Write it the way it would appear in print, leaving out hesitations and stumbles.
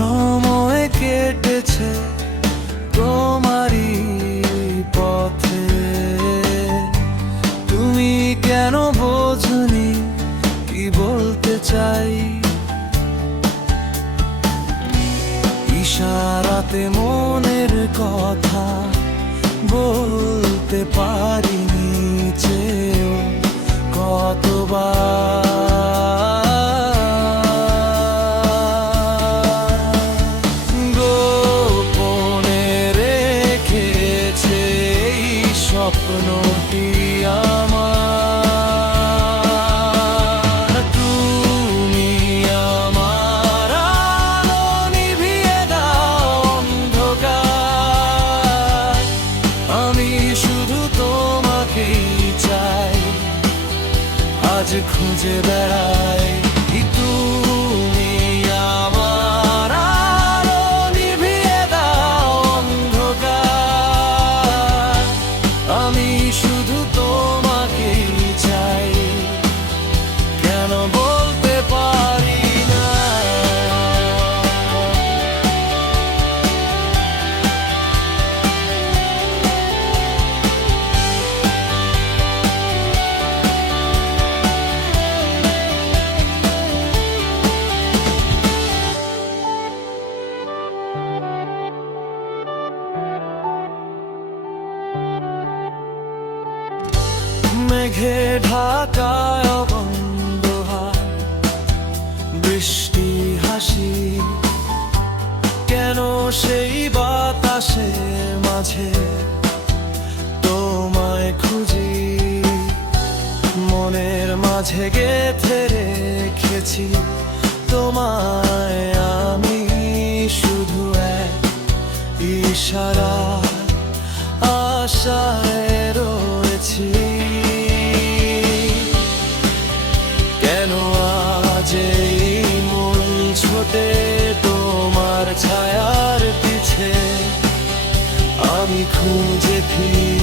সময় কেটেছে তোমারই পথে, তুমি কেন বোঝনি কি বলতে চাই। ইশারাতে মনের কথা বলতে পারিনি চেয়েও কতবার গোপনে রেখেছে এই স্বপ্নটি আমার। তুমি আমার আলো নিভিয়ে দাও অন্ধকার, আমি শুধু তোমাকেই চাই, আজ খুঁজে বেড়াই। তুমি আমার আলো নিভিয়ে দাও অন্ধকার, আমি শুধু তোমাকেই চাই, কেন বলতে পারি না। মেঘে ঢাকায় বন্ধ হয় বৃষ্টি হাসি, কেন সেই বাতাসের মাঝে তোমায় খুঁজি। মনের মাঝে গেঁথে রেখেছি তোমায় আমি, শুধু এক ইশারা আশায় রয়েছি। কেন আজ এই মন ছোটে তোমার ছায়ার পিছে, আমি খুঁজে ফিরি